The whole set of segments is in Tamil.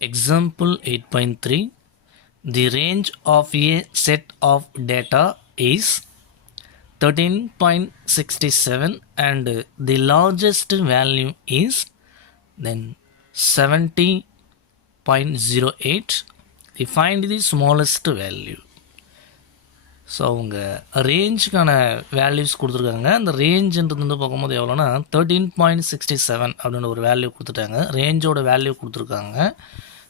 Example 8.3. The range of a set of data is 13.67 and the largest value is then 70.08. We find the smallest value. So அவங்க ரேஞ்சுக்கான வேல்யூஸ் கொடுத்துருக்காங்க. அந்த ரேஞ்சுன்றது வந்து பார்க்கும்போது எவ்வளோனா 13.67 அப்படின்னு ஒரு வேல்யூ கொடுத்துட்டாங்க. ரேஞ்சோட வேல்யூ கொடுத்துருக்காங்க.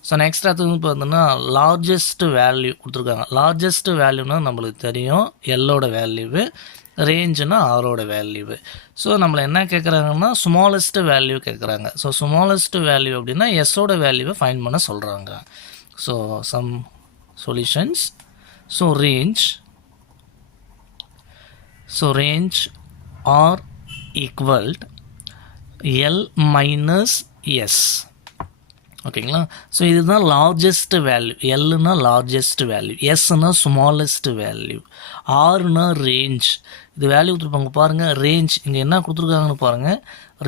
ஸோ நெக்ஸ்ட் அது வந்து பார்த்தோன்னா லார்ஜஸ்ட் வேல்யூ கொடுத்துருக்காங்க. லார்ஜஸ்ட் வேல்யூனா நம்மளுக்கு தெரியும் எல்லோட வேல்யூவு, ரேஞ்சுனா ஆரோட வேல்யூவு. ஸோ நம்மளை என்ன கேட்குறாங்கன்னா ஸ்மாலஸ்ட் வேல்யூ கேட்குறாங்க. ஸோ ஸ்மாலஸ்ட் வேல்யூ அப்படின்னா எஸ்ஸோட வேல்யூவை ஃபைண்ட் பண்ண சொல்கிறாங்க. So some solutions. So range are equal L minus S. ஓகேங்களா? ஸோ இதுதான் லார்ஜஸ்ட் வேல்யூ. எல்லுனா லார்ஜஸ்ட் வேல்யூ, எஸ்னா ஸ்மாலஸ்ட் வேல்யூ, ஆர்னா ரேஞ்ச். இது வேல்யூ கொடுத்துருப்பாங்க பாருங்கள். ரேஞ்ச் இங்கே என்ன கொடுத்துருக்காங்கன்னு பாருங்கள்.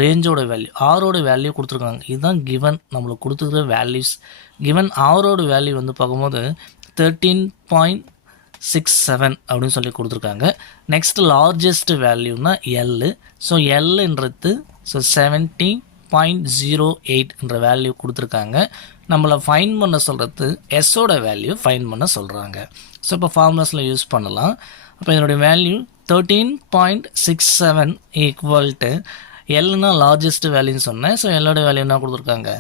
ரேஞ்சோட வேல்யூ, ஆரோட வேல்யூ கொடுத்துருக்காங்க. இதுதான் கிவன் நம்மளுக்கு கொடுத்துருக்குற வேல்யூஸ். கிவன் ஆரோட வேல்யூ வந்து பார்க்கும்போது 13.67 அப்படின்னு சொல்லி கொடுத்துருக்காங்க. நெக்ஸ்ட் லார்ஜஸ்ட் வேல்யூனா எல்லு. ஸோ எல்லுன்றது ஸோ 70.08 என்ற வேல்யூ கொடுத்துருக்காங்க. நம்மளை ஃபைன் பண்ண சொல்கிறது எஸ்ஸோட வேல்யூ ஃபைன் பண்ண சொல்கிறாங்க. ஸோ இப்போ ஃபார்முலாஸில் யூஸ் பண்ணலாம். அப்போ இதனுடைய வேல்யூ 13.67 ஈக்குவல் டு எல்லுனா லார்ஜஸ்ட் வேல்யூன்னு சொன்னேன். ஸோ எல்லோட வேல்யூ என்ன கொடுத்துருக்காங்க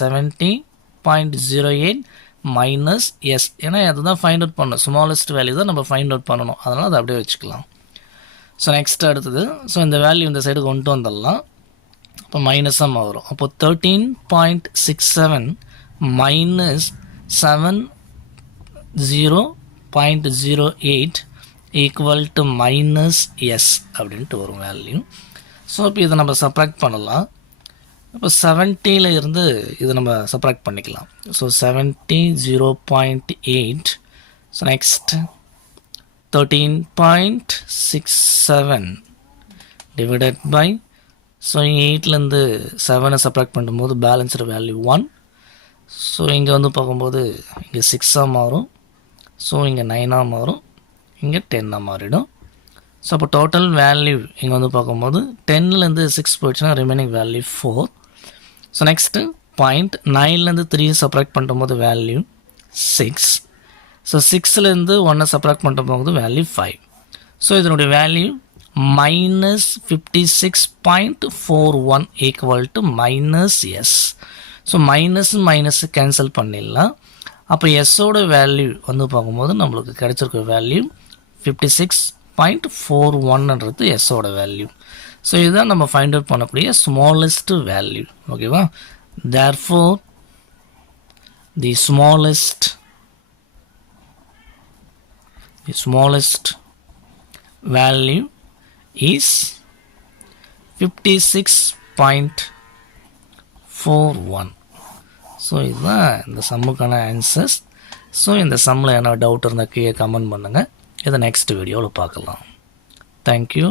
70.08 மைனஸ் எஸ். ஏன்னா அதுதான் ஃபைண்ட் அவுட் பண்ணணும். ஸ்மாலஸ்ட் வேல்யூ தான் நம்ம ஃபைண்ட் அவுட் பண்ணணும். அதனால் அதை அப்படியே வச்சுக்கலாம். ஸோ நெக்ஸ்ட் அடுத்தது ஸோ இந்த வேல்யூ இந்த சைடு கொண்டு வந்துடலாம். அப்போ மைனஸாக வரும். அப்போ 13.67 minus 70.08 equal to minus S அப்படின்ட்டு வரும் வேல்யூ. ஸோ இப்போ இதை நம்ம சப்ராக்ட் பண்ணலாம். இப்போ 70ல் இருந்து இதை நம்ம சப்ராக்ட் பண்ணிக்கலாம். So 70 0.8. So next 13.67 divided by so 8லேருந்து 7 சப்ராக்ட் பண்ணும்போது பேலன்ஸ்டு வேல்யூ 1. ஸோ இங்கே வந்து பார்க்கும்போது இங்கே 6ஆக மாறும். ஸோ இங்கே 9ஆக மாறும். இங்கே 10ஆக மாறிடும். ஸோ அப்போ டோட்டல் வேல்யூ இங்கே வந்து பார்க்கும்போது 10லேருந்து 6 போயிடுச்சுன்னா ரிமைனிங் வேல்யூ 4. ஸோ நெக்ஸ்ட்டு 9லேருந்து 3 சப்ராக்ட் பண்ணும்போது வேல்யூ 6. ஸோ 6லேருந்து 1 சப்ராக்ட் பண்ணும்போது வேல்யூ 5. ஸோ இதனுடைய value minus 56.41 equal to minus S. So minus cancel பண்ணிடலாம். அப்போ எஸ்ஸோட வேல்யூ வந்து பார்க்கும்போது நம்மளுக்கு கிடைச்சிருக்க வேல்யூ 56.41ன்றது எஸ்ஸோட வேல்யூ. ஸோ இதுதான் நம்ம ஃபைண்ட் அவுட் பண்ணக்கூடிய ஸ்மாலஸ்ட் வேல்யூ. ஓகேவா? Therefore the smallest value is 56.41. So இதுதான் இந்த சம்முக்கான ஆன்சர்ஸ். ஸோ இந்த சம்மில் என்ன டவுட் இருந்தால் கீழே கமெண்ட் பண்ணுங்கள். இதை நெக்ஸ்ட் வீடியோவில் பார்க்கலாம். தேங்க்யூ.